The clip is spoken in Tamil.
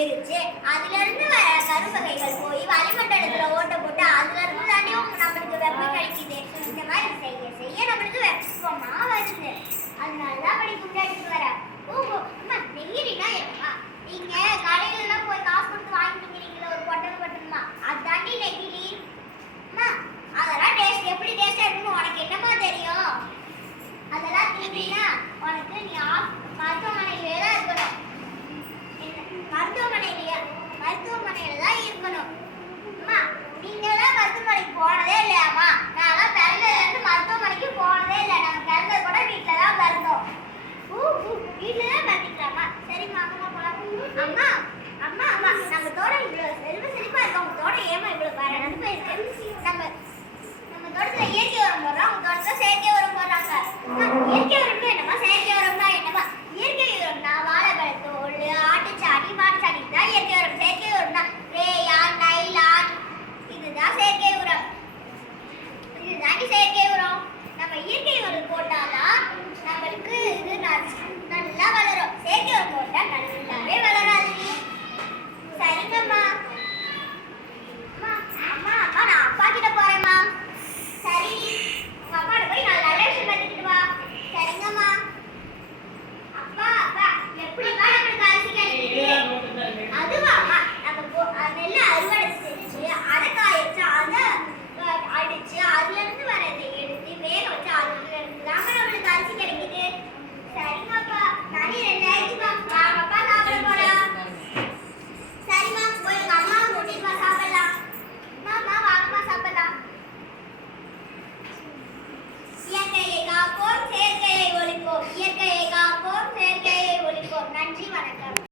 எரிச்சு அதிலிருந்து வர கரும்பகைகள் போய் வளிமண்டலத்துல போனதே இல்லையாமா நாங்களாம் பிறந்ததுலேருந்து மருத்துவமனைக்கு போனதே இல்லை. நாங்கள் பிறந்தது கூட வீட்டில் தான் பிறந்தோம் ஊ வீட்டில் தான் பிறந்துக்கலாமா சரிம்மா அம்மா போகலாம் அம்மா அம்மா அம்மா நம்ம தோட இவ்வளோ செல்வ செழிப்பாக இருக்கோம் செயற்கை உரம். நம்ம இயற்கை உரம் போட்டாதான் நம்மளுக்கு இது நான்